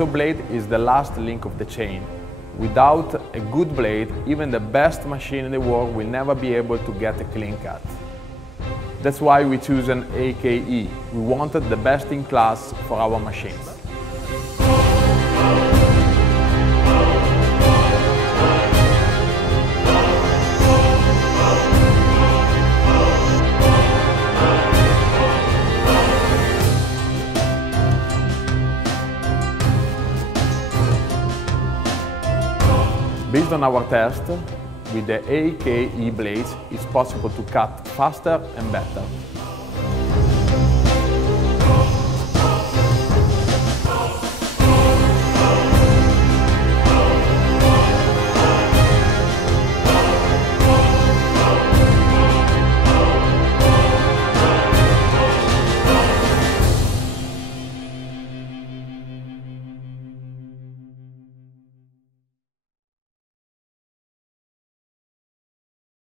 saw blade is the last link of the chain. Without a good blade, even the best machine in the world will never be able to get a clean cut. That's why we choose an AKE. We wanted the best in class for our machines. Based on our test, with the AKE blades, it's possible to cut faster and better.